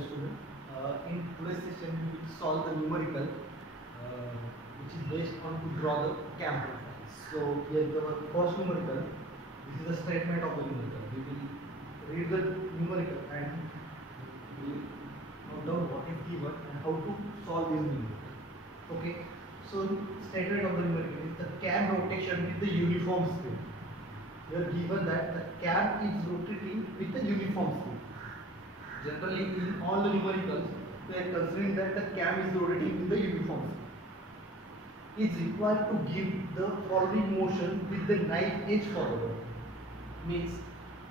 dear student. In today's session, we will solve the numerical, which is based on to draw the cam profile. So here is our first numerical. This is the statement of the numerical. We will read the numerical and we will note down what is given and how to solve this numerical. Okay. So statement of the numerical is the cam rotation with the uniform speed. We are given that the cam is rotating with the uniform speed. Generally, in all the numericals, we are considering that the cam is rotating with the uniform speed. It is required to give the following motion with the knife edge follower. Means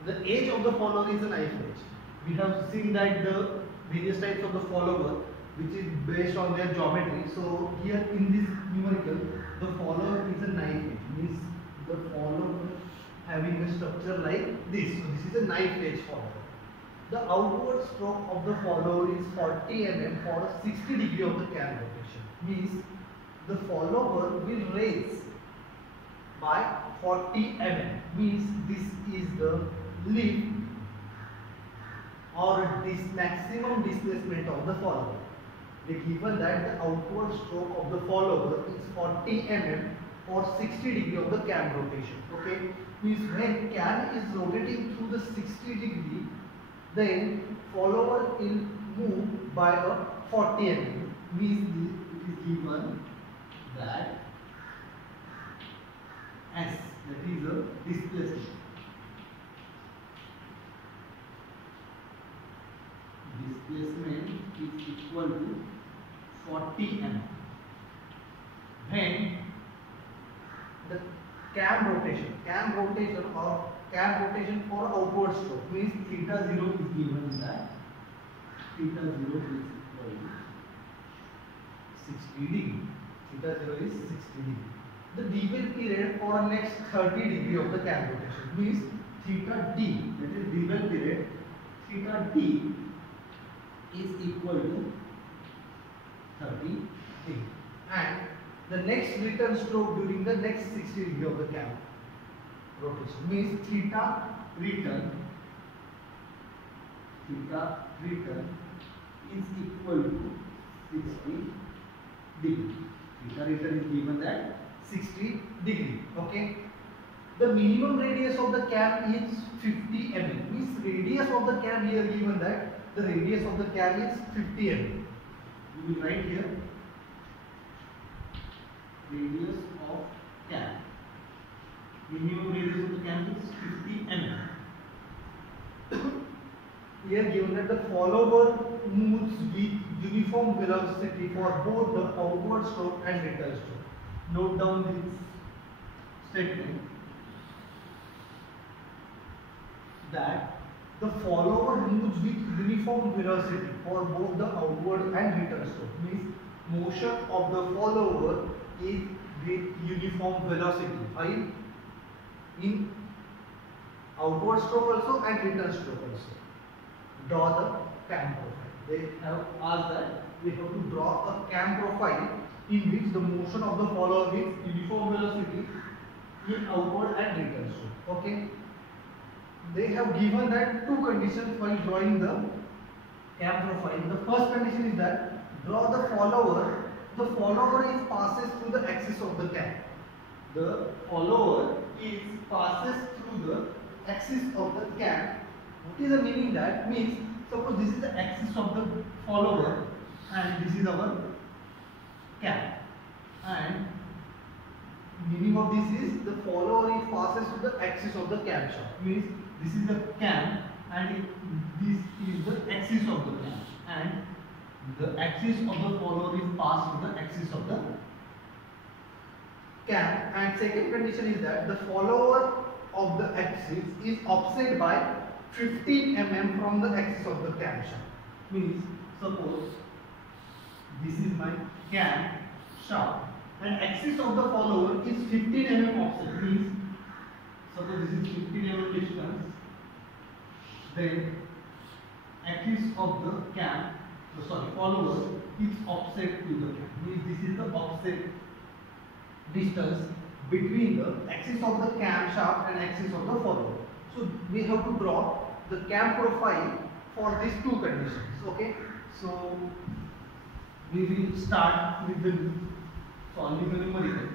the edge of the follower is a knife edge. We have seen that the various types of the follower, which is based on their geometry. So here in this numerical, the follower is a knife edge. Means the follower having a structure like this. So this is a knife edge follower. The outward stroke of the follower is 40 mm for a 60 degree of the cam rotation. Means the follower will raise by 40 mm. Means this is the lift or this maximum displacement of the follower. They given that the outward stroke of the follower is 40 mm or 60 degree of the cam rotation. Okay, means when cam is rotating through the 60 degree, then follower will move by a 40 mm. Means it is given that S, that is a displacement. Displacement is equal to 40 mm. When the cam rotation or cam rotation for outward stroke means theta 0 is given that theta 0 is equal to 60 degree. Theta 0 is 60 degree. The Debye period for next 30 degree of the cam rotation means theta d, that is Debye period, theta d is equal to 30 degree. And the next return stroke during the next 60 degree of the cam rotation means theta return is equal to 60 degree. Theta return is given that 60 degree. Okay. The minimum radius of the cam is 50 mm. Means radius of the cam here given that the radius of the cam is 50 mm. We will write here radius of cam. Minimum radius of the cam is 50 mm. Here given that the follower moves with uniform velocity for both the outward stroke and return stroke. Note down this statement that the follower moves with uniform velocity for both the outward and return stroke. Means motion of the follower is with uniform velocity, i.e. in outward stroke also and return stroke also. Draw the cam profile. They have asked that we have to draw a cam profile in which the motion of the follower with uniform velocity in outward and return stroke. Okay. They have given that two conditions while drawing the cam profile. The first condition is that draw the follower. The follower is passes through the axis of the cam. The follower is passes through the axis of the cam. What is the meaning that? Means suppose this is the axis of the follower and this is our cam. And meaning of this is the follower is passes through the axis of the camshaft. Means this is the cam and this is the axis of the cam, and the axis of the follower is passed through the axis of the cam. And second condition is that the follower of the axis is offset by 15 mm from the axis of the camshaft. Means suppose this is my cam shaft and axis of the follower is 15 mm offset. Means suppose this is 15 mm distance, then axis of the cam, follower is offset to the cam. Means this is the offset distance between the axis of the cam shaft and axis of the follower. So we have to draw the cam profile for these two conditions. Okay, so we will start with the solving the numerical.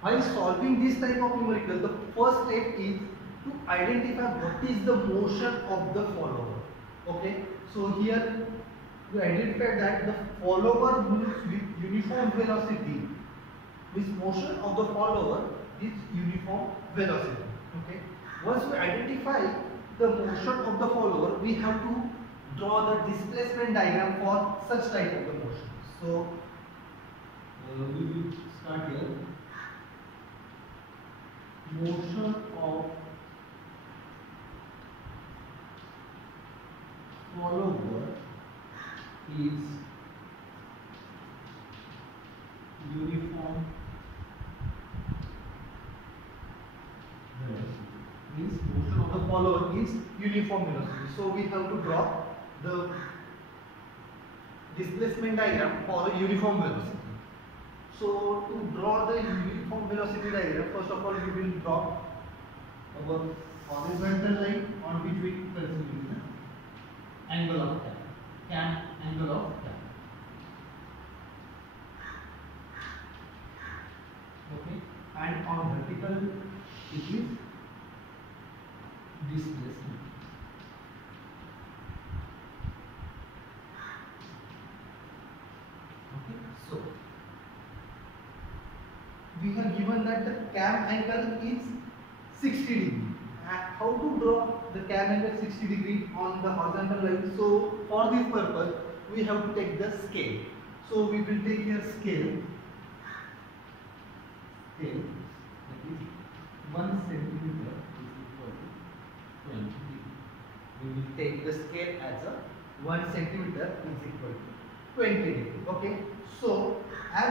While solving this type of numerical, the first step is to identify what is the motion of the follower. Okay, so here we identify that the follower moves with uniform velocity. This motion of the follower is uniform velocity. Okay, once we identify the motion of the follower, we have to draw the displacement diagram for such type of the motion. So we will start here. Motion of follower is uniform velocity. Means motion of the follower is uniform velocity. So we have to draw the displacement diagram for a uniform velocity. So to draw the uniform velocity diagram, first of all we will draw our horizontal line on which we consider the angle of cam angle of cam. Okay, and on vertical it is displacement. Okay, so we have given that the cam angle is 60 degree. How to draw the cam angle 60 degree on the horizontal line? So for this purpose we have to take the scale. So we will take here scale. That is 1 centimeter is equal to 20 degree. We will take the scale as a 1 centimeter is equal to 20 degree. Okay. So as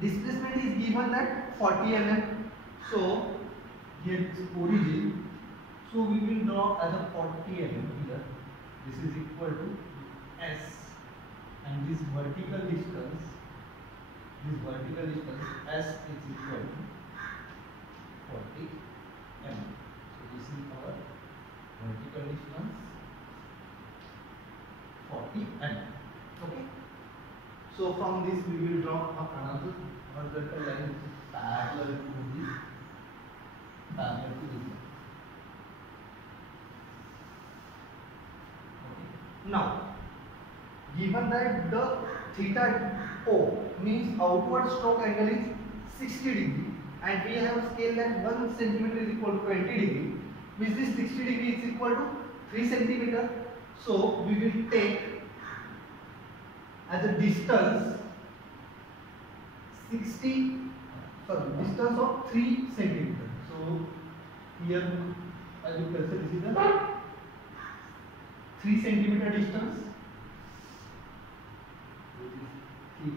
this displacement is given at 40 mm. So here is origin. So we will draw as a 40 mm here. This is equal to S, and this vertical distance S is equal to 40 mm. So this is our vertical distance 40 mm. Okay. So from this we will draw another horizontal line parallel to this. Okay. Now, given that the theta O means outward stroke angle is 60 degree, and we have a scale that 1 centimeter is equal to 20 degree, means this 60 degree is equal to 3 centimeter. So we will take as a distance distance of 3 centimeter. So here I will consider this is the 3 centimeter distance, which is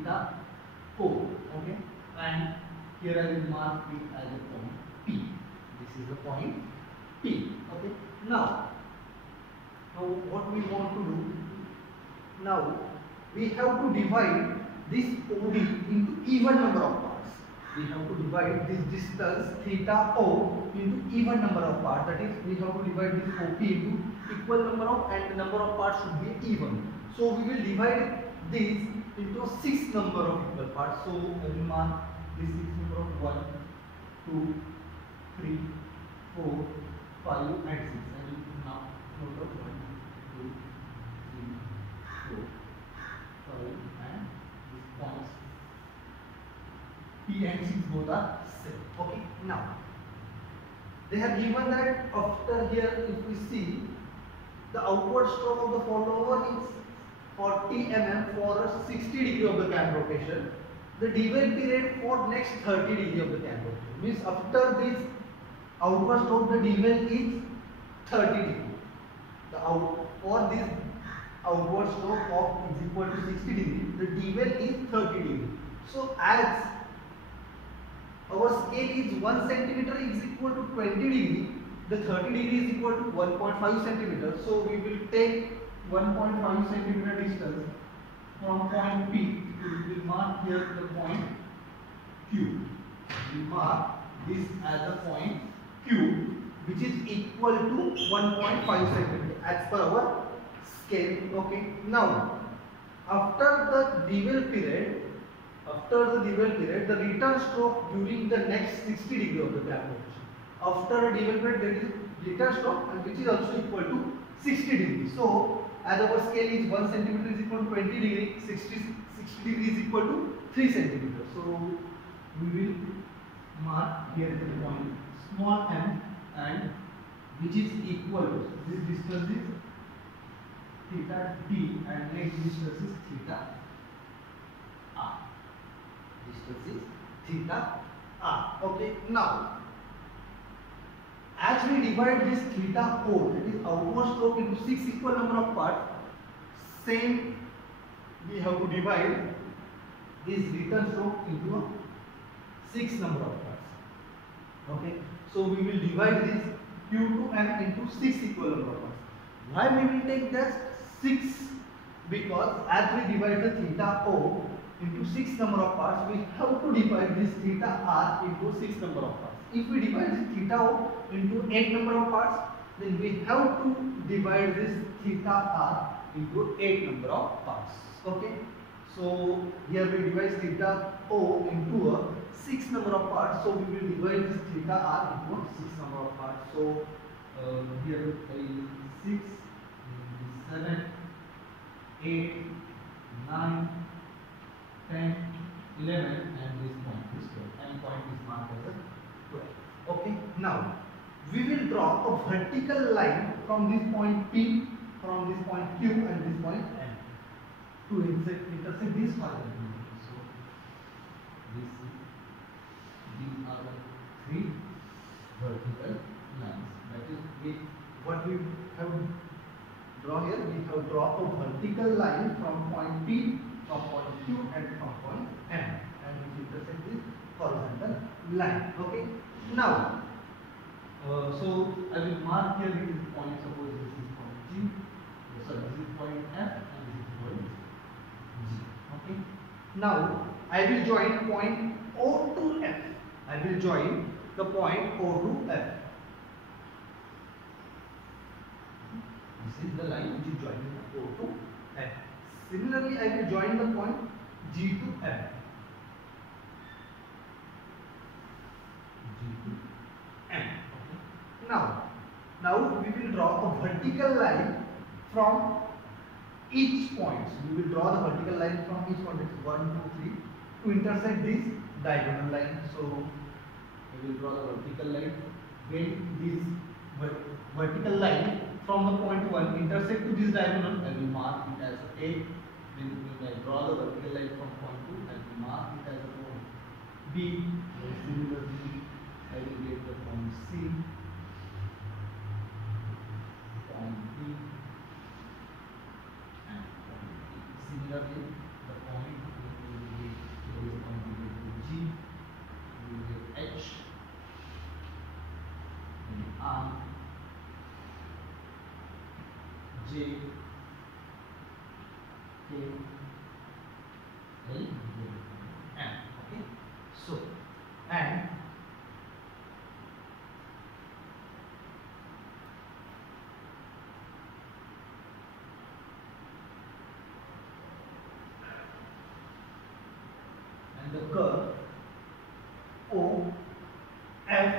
theta O. Okay, and here I will mark it as a point P. This is the point P. Okay. Now what we want to do? Now we have to divide this OD into even number of parts. We have to divide this distance theta O into even number of parts. That is, we have to divide this OP into equal number of, and the number of parts should be even. So we will divide this into 6 number of equal parts. So I will mark this 6 number of 1, 2, 3, 4, 5 and 6. I will now note of 1, 2, 3, 4, 5 and this points P and 6 both are same. Okay. Now they have given that after here, if we see the outward stroke of the follower is 40 mm for a 60 degree of the cam rotation. The dwell period for next 30 degree of the cam rotation means after this outward stroke the dwell is 30 degree. For this outward stroke of is equal to 60 degree, the dwell is 30 degree. So as our scale is 1 centimeter is equal to 20 degree, the 30 degree is equal to 1.5 centimeter. So we will take 1.5 centimeter distance from point P. We will mark here the point Q. We mark this as a point Q. which is equal to 1.5 centimeter as per our scale. Okay. Now, after the devel period, the return stroke during the next 60 degree of the cap rotation. After a devel period, there is return stroke, and which is also equal to 60 degrees. So, as our scale is 1 centimeter is equal to 20 degree, 60 degree is equal to 3 centimeters. So, we will mark here the point small m, and which is equal to, this distance is theta d and next distance is theta r. Distance is theta r. Okay. Now, as we divide this theta O, that is outward stroke, into 6 equal number of parts, same we have to divide this return stroke into a 6 number of parts. Okay. So we will divide this Q to M into 6 equal number of parts. Why we will take that 6? Because as we divide the theta O into 6 number of parts, we have to divide this theta R into 6 number of parts. If we divide this theta O into 8 number of parts, then we have to divide this theta R into 8 number of parts. Okay. So here we divide theta O into a 6 number of parts. So we will divide this theta R into a 6 number of parts. So here 6, 7, 8, 9, 10, 11, and this point is 12. And point is marked as a 12. Okay. Now we will draw a vertical line from this point P, from this point Q, and this point N to intersect this horizontal. So these are the 3 vertical lines. That is what we have draw here. We have drawn a vertical line from point P, from point Q, and from point M, and which intersect this horizontal line. Okay. Now, so I will mark here this point. Suppose this is point G. Sorry, this is point F, and this is point G. Okay. Now I will join point O to F. I will join the point O to F. This is the line which is joining O to F. Similarly, I will join the point G to M. G to M. Okay. Now we will draw a vertical line from each point. So we will draw the vertical line from each point. It's 1, 2, 3 to intersect this diagonal line. So we will draw the vertical line. When this vertical line from the point 1 intersect to this diagonal, I will mark it as A. When I draw the vertical line from point 2, I will mark it as a point B. And similarly, I will get the point C, point B, and point D. Similarly, the point G, we will get H, and R, J, K, L, M. Okay. So, and the curve O, F,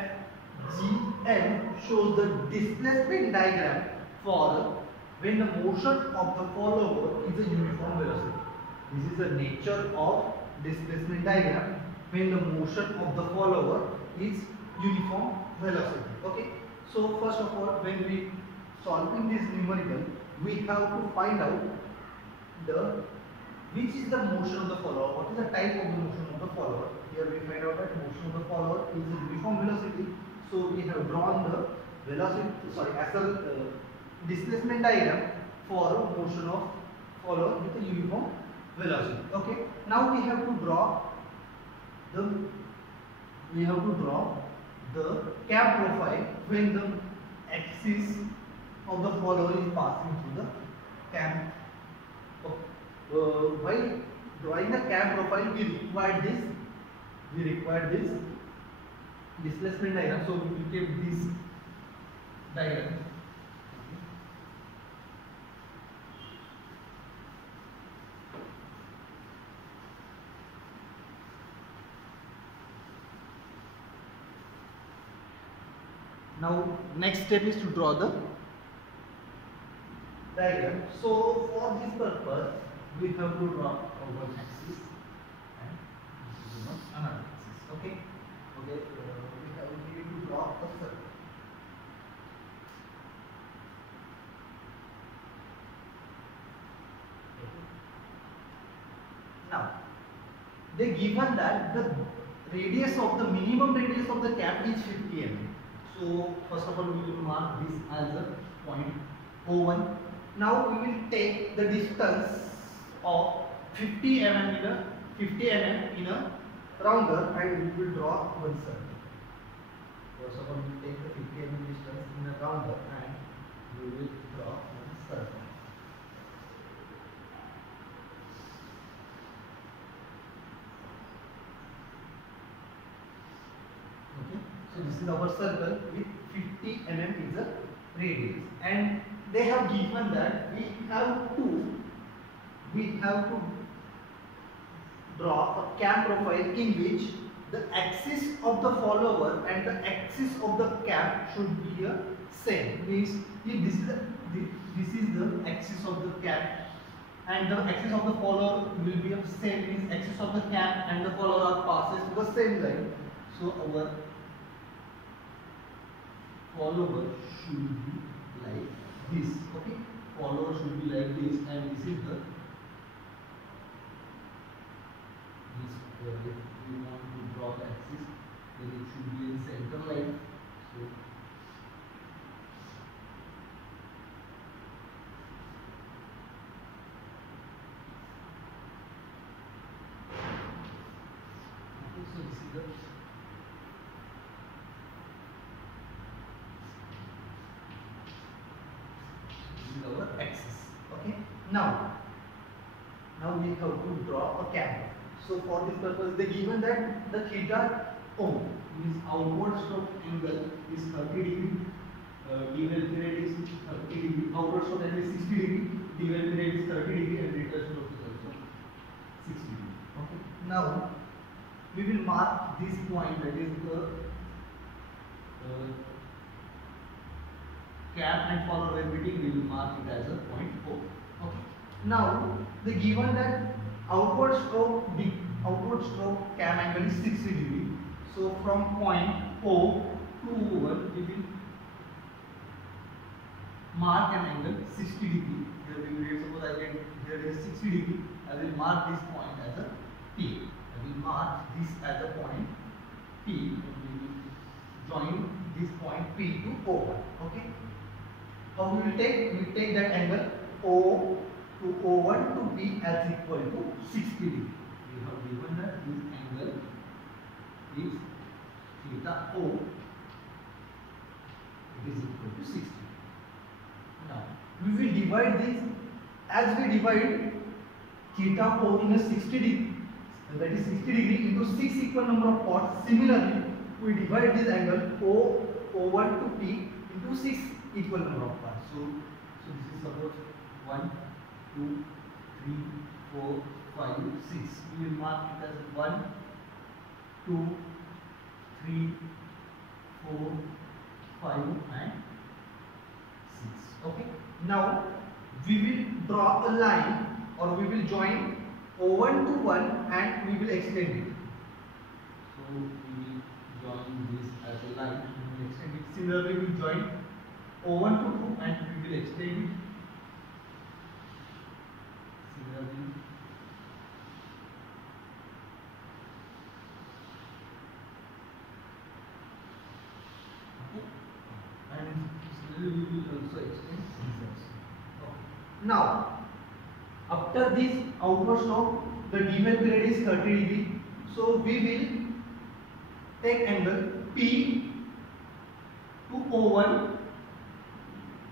G, N shows the displacement diagram for when the motion of the follower is a uniform velocity. This is the nature of displacement diagram when the motion of the follower is uniform velocity. Okay. So first of all, when we solving this numerical, we have to find out which is the motion of the follower, what is the type of the motion of the follower. Here we find out that motion of the follower is a uniform velocity. So we have drawn the velocity, displacement diagram for motion of follower with a uniform velocity. Okay. Now we have to draw the cap profile when the axis of the follower is passing through the cam. While drawing the cam profile, we require this displacement diagram. So we will keep this diagram. Now next step is to draw the diagram. So for this purpose we have to draw our axis and this is another axis. Okay. We need to draw a circle. Now they given that the radius of the minimum radius of the cap is 50 mm. So first of all we will mark this as a point O1. Now we will take the distance of 50 mm in a rounder and we will draw one circle. First of all we will take the 50 mm distance in a rounder and we will draw one circle. Okay. So this is our circle with 50 mm is the radius, and they have given that we have to draw a cam profile in which the axis of the follower and the axis of the cam should be a same. Means if this is the axis of the cam and the axis of the follower will be of same, means axis of the cam and the follower are passes to the same line. So our follower should be like this. Okay, follower should be like this, and this is the if we want to draw the axis, then it should be in center line. So this is our axis. Okay. Now we have to draw a camera. So for this purpose, they given that the theta O means outward stroke angle is 30 degree. Devel period is 30 degree. Outward stroke angle is 60 degree. Devel period is 30 degree, and return stroke is also 60 degree. Okay. Now we will mark this point, that is the cap and follower when meeting. We will mark it as a point O. Okay. Now they given that outward stroke cam angle is 60 degree. So from point O to O1 we will mark an angle 60 degree. Here we will suppose here is 60 degree. I will mark this point as a P. I will mark this as a point P, and we will join this point P to O1. Okay. How we will take? We will take that angle O to O1 to be as equal to 60 degree. We have given that this angle is theta O. It is equal to 60. Now we will divide this, as we divide theta O in a 60 degree, that is 60 degree into 6 equal number of parts. Similarly, we divide this angle O1 to P into 6 equal number of parts. So this is suppose 1, 2, 3, 4, 5, 6. We will mark it as 1, 2, 3, 4, 5 and 6. Okay. Now we will draw a line, or we will join O1 to 1 and we will extend it. So we will join this as a line and we will extend it. Similarly, we will join O1 to 2 and we will extend it. Similarly, and similarly we will also extend this. Now after this outward stroke, the devel period is 30 degree. So we will take angle P to O1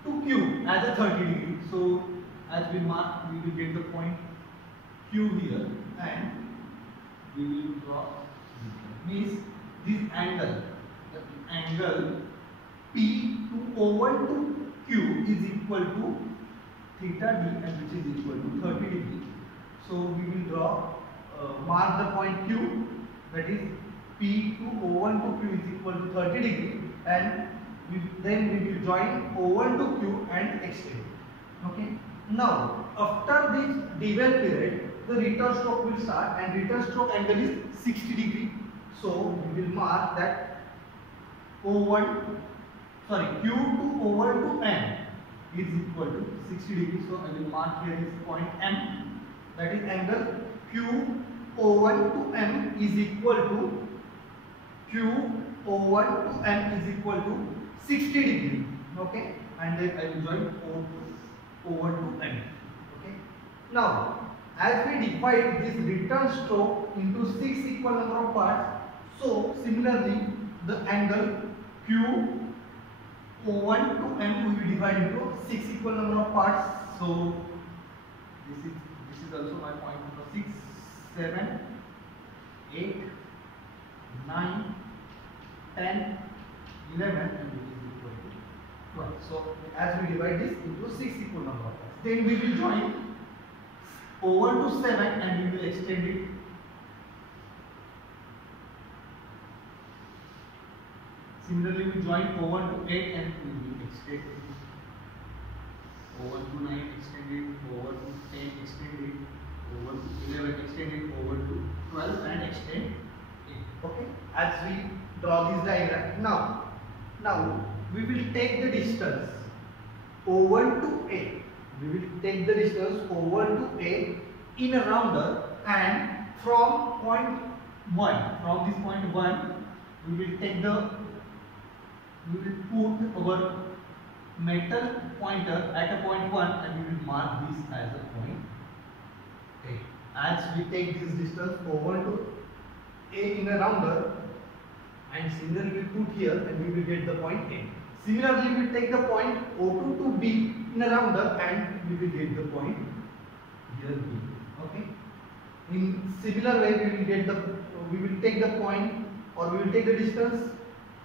to Q as a 30 degree. So as we mark, we will get the point Q here, and we will draw. Means this angle, the angle P2O1 to Q is equal to theta d, and which is equal to 30 degree. So we will draw, mark the point Q, that is P2O1 to Q is equal to 30 degree, and then we will join O1 to Q and extend. Okay. Now after this devel period, the return stroke will start, and return stroke angle is 60 degree. So we will mark that Q to O1 to M is equal to 60 degree. So I will mark here is point M, that is angle QO1 to M is equal to QO1 to M is equal to 60 degree. Okay, and then I will join O1 to M. Okay. Now as we divide this return stroke into 6 equal number of parts, so similarly the angle QO1 to M we will divide into 6 equal number of parts. So this is also my point number 6, 7, 8, 9, 10, 11, and which is equal to 12. So as we divide this into 6 equal number of parts, then we will join O1 to 7 and we will extend it. Similarly, we join O1 to 8 and we will extend it. O1 to 9 extended, O1 to 10 extended, O1 to 11 extended, O1 to 12 and extend it. Okay, as we draw this diagram, now we will take the distance O1 to A. We will take the distance O1 to A in a rounder, and from point 1, from this point 1, we will put our metal pointer at a point 1 and we will mark this as a point A. As we take this distance O1 to A in a rounder, and similarly we put here and we will get the point A. Similarly, we take the point O2 to B in a rounder and we will get the point here B. Okay. In similar way, we will take the point, or we will take the distance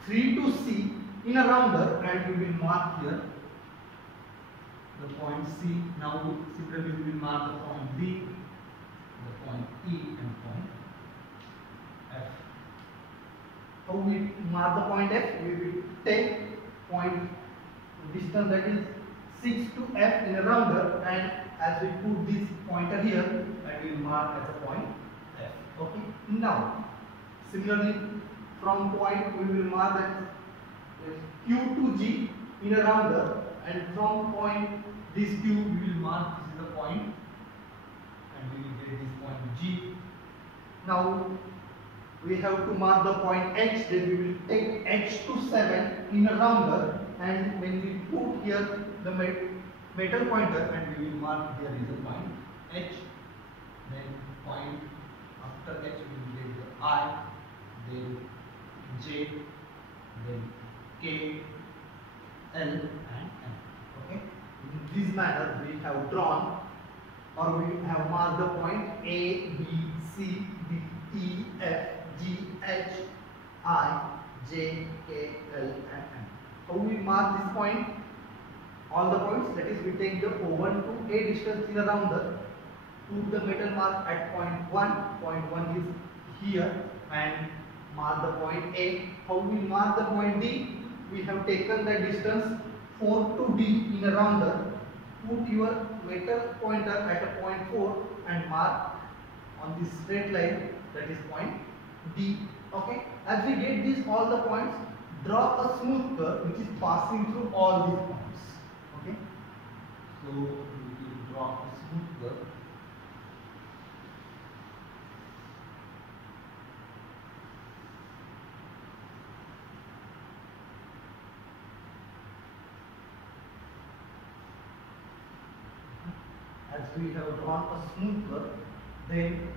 3 to C in a rounder and we will mark here the point C. Now similarly we will mark the point D, the point E, and point F. How we mark the point F? We will take point distance, that is 6 to F in a rounder, and as we put this pointer here and we will mark as a point F. Okay. Now similarly from point we will mark that Q to G in a rounder, and from point this Q we will mark this is the point and we will get this point G. Now we have to mark the point H, then we will take H to 7 in a rounder, and when we put here the metal pointer and we will mark here is a point H, then point after H we will get the I, then J, then K, L and M. Okay. In this manner we have drawn, or we have marked the point A, B, C, D, E, F, G, H, I, J, K, L and M. How we mark this point? All the points, that is we take the O1 to A distance in a rounder, put the metal mark at point 1 is here, and mark the point A. How we mark the point D? We have taken the distance 4 to D in a rounder, put your metal pointer at a point 4 and mark on this straight line, that is point D. Okay. As we get these all the points, draw a smooth curve which is passing through all these points. Okay. So we will draw a smooth curve. As we have drawn a smooth curve, then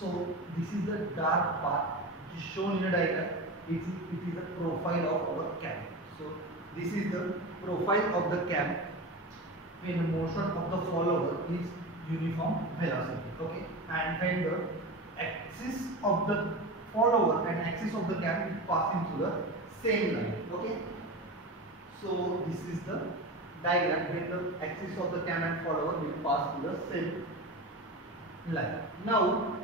So this is the dark part which is shown in a diagram. It is the profile of our cam. So this is the profile of the cam when the motion of the follower is uniform velocity. Okay, and when the axis of the follower and axis of the cam is passing through the same line. Okay, so this is the diagram when the axis of the cam and follower will pass through the same line. Now,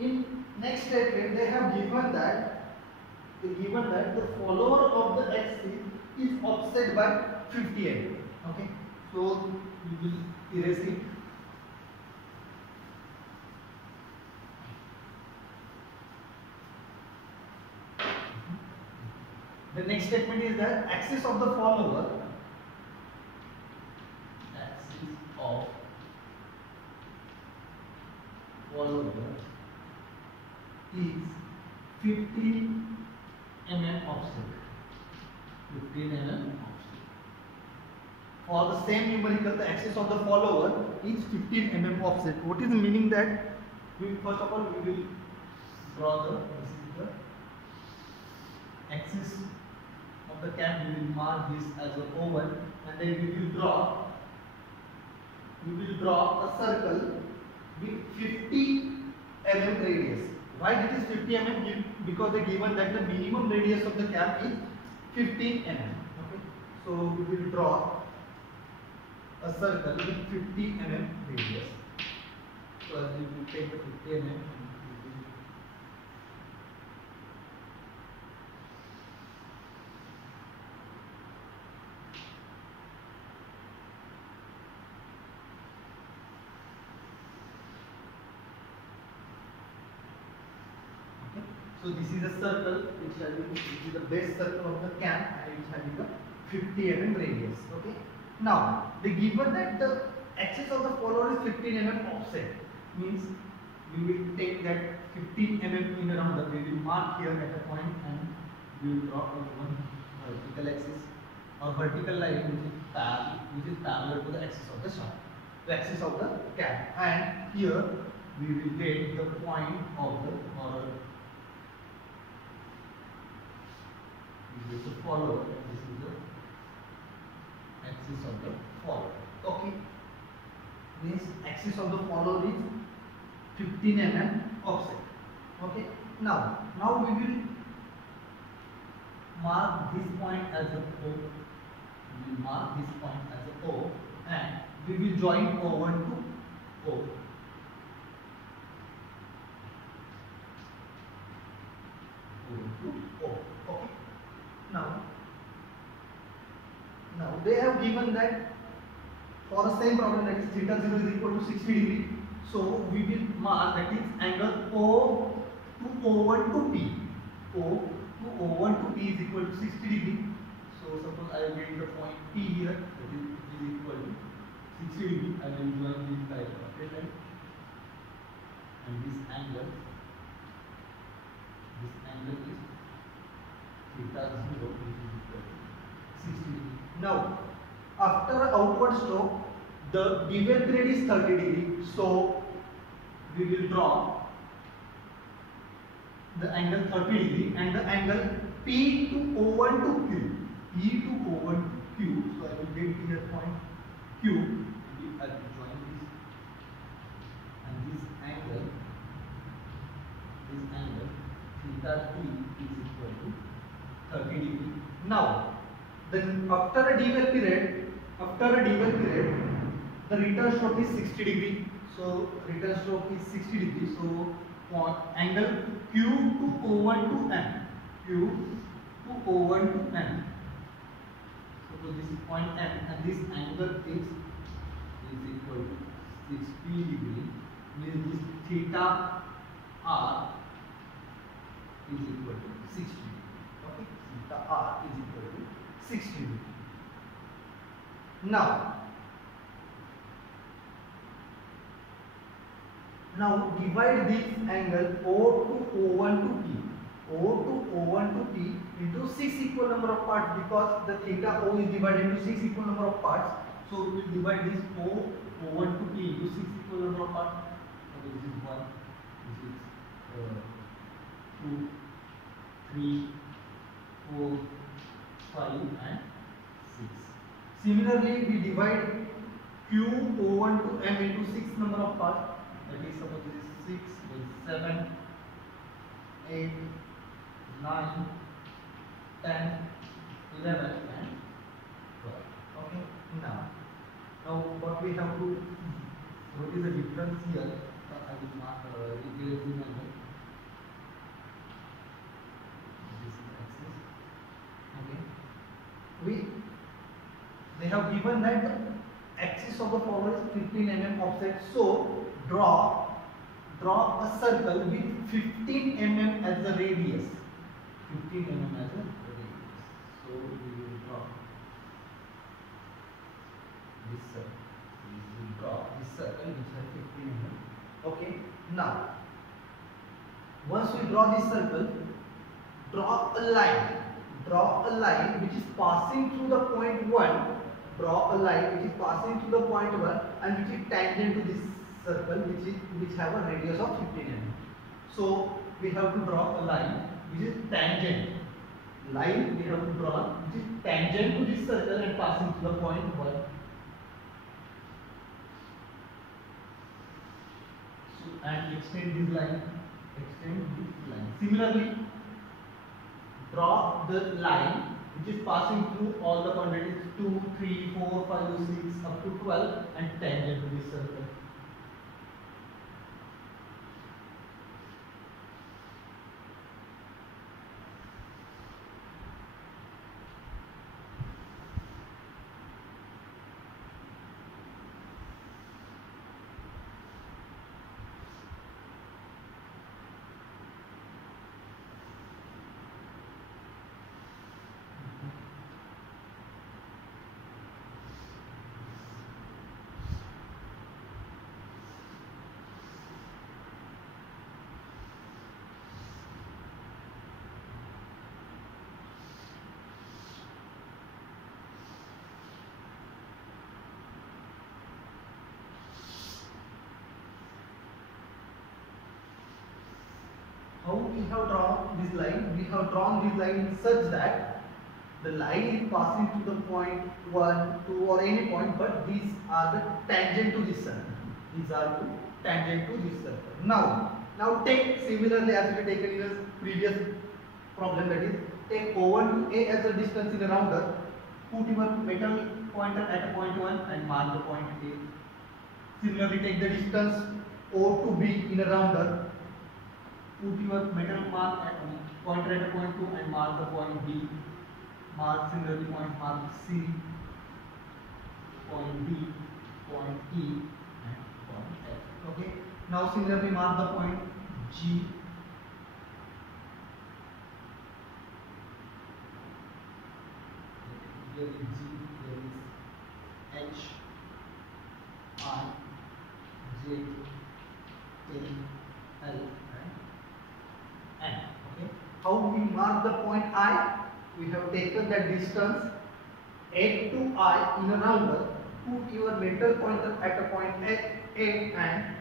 in next statement, they have given that the follower of the axis is offset by 50 mm. Okay, so we will erase it. The next statement is that axis of the follower is 15 mm offset. 15 mm offset. For the same numerical, the axis of the follower is 15 mm offset. What is the meaning that? First of all, we will draw this is the axis of the cam. We will mark this as an oval, and then we will draw a circle with 50 mm radius. Why it is 50 mm? Because they given that the minimum radius of the cam is 15 mm. Okay, so we will draw a circle with 50 mm radius. So as we will take the 50 mm. So this is a circle which shall be, this is the base circle of the cam and it shall be the 50 mm radius. Okay. Now they given that the axis of the follower is 15 mm offset, means we will take that 15 mm in around the, we will mark here at a point and we will draw one vertical axis or vertical line which is parallel to the axis of the shaft, the axis of the cam, and here we will get the point of the this is the follower and this is the axis of the follower. Okay, means axis of the follower is 15 mm offset. Okay, now we will mark this point as a O. We will mark this point as a O and we will join O1 to O. Okay. Now they have given that for the same problem, that is theta 0 is equal to 60 degree. So we will mark that is angle O to O1 to P. O to O1 to P is equal to 60 degree. So suppose I will get the point P here, that is equal to 60 degree. I will join this by a straight line, and this angle is theta 0 which is equal to 60 degree. Now after outward stroke, the given grade is 30 degree. So we will draw the angle 30 degree and the angle P to O1 to Q. P to O1 to Q. So I will get here point Q. I will join this and this angle theta T is equal to 30 degree. Now then after a dwell period, the return stroke is 60 degree. So return stroke is 60 degree. So angle Q to O1 to M. Q to O1 to M. So this is point M and this angle is equal to 60 degree. Means this theta R is equal to 60 degree. Okay, theta R is equal to 60 degree. Now divide this angle O to O1 to P. O to O1 to P into 6 equal number of parts, because the theta O is divided into 6 equal number of parts. So we will divide this O O1 to P into 6 equal number of parts. So this is 1, this is 2, 3, 4, 5 and 6. Similarly, we divide Q01 to M into 6 number of parts. That is, suppose this is 6, then 7, 8, 9, 10, 11 and 12. Okay. Now what we have to, what is the difference here? I will mark remember. This is axis. Okay. They have given that the axis of the follower is 15 mm offset. So draw a circle with 15 mm as the radius. 15 mm as a radius. So we will draw this circle. We will draw this circle which has 15 mm. Okay. Now, once we draw this circle, draw a line. Draw a line which is passing through the point 1. Draw a line which is passing through the point 1 and which is tangent to this circle which have a radius of 15 mm. So we have to draw a line which is tangent. Line we have to draw which is tangent to this circle and passing through the point 1. So, and extend this line. Similarly, draw the line which is passing through all the quantities 2, 3, 4, 5, 6 up to 12 and tangent to this circle. How we have drawn this line? We have drawn this line such that the line is passing to the point 1, 2 or any point, but these are the tangent to this circle. These are the tangent to this circle. Now take similarly as we taken in the previous problem, that is take O1 to A as a distance in a rounder, put your metal pointer at a point 1 and mark the point A. Similarly take the distance O to B in a rounder, put your metal pointer at a point 2 and mark the point B. Mark similarly mark C, point D, point E and point F. Okay. Now similarly mark the point G. Here is G, here is H, I, J, K, L and N. Okay. How we mark the point I? We have taken that distance A to I in a rounder. Put your metal pointer at a point A and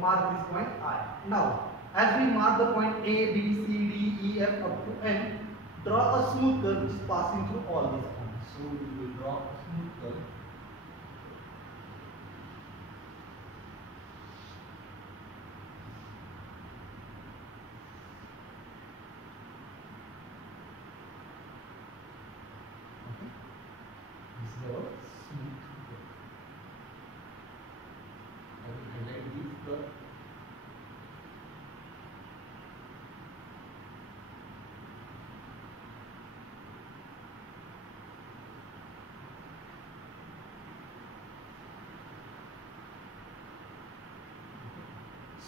mark this point I. Now, as we mark the point A, B, C, D, E, F up to N, draw a smooth curve which is passing through all these points. So we will draw a smooth curve.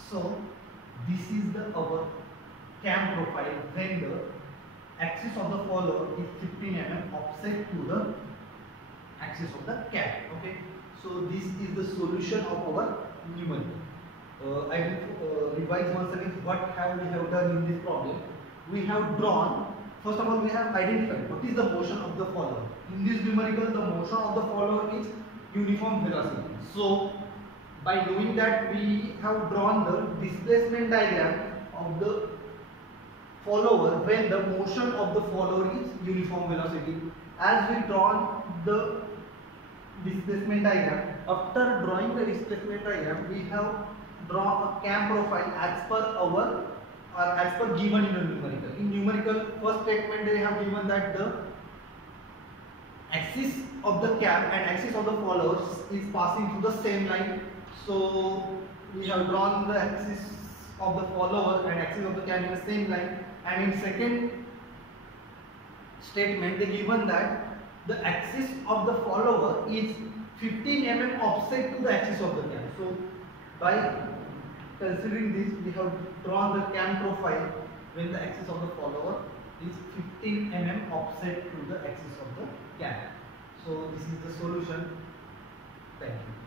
So this is our cam profile when the axis of the follower is 15 mm offset to the axis of the cam. Okay. So this is the solution of our numerical. I will revise once again what we have done in this problem. We have drawn, first of all we have identified what is the motion of the follower. In this numerical the motion of the follower is uniform velocity. So by knowing that we have drawn the displacement diagram of the follower when the motion of the follower is uniform velocity. As we drawn the displacement diagram, after drawing the displacement diagram, we have drawn a cam profile as per our or as per given in a numerical. In numerical, first statement they have given that the axis of the cam and axis of the followers is passing through the same line. So we have drawn the axis of the follower and axis of the cam in the same line. And in second statement, they given that the axis of the follower is 15 mm offset to the axis of the cam. So by considering this, we have drawn the cam profile when the axis of the follower is 15 mm offset to the axis of the cam. So this is the solution. Thank you.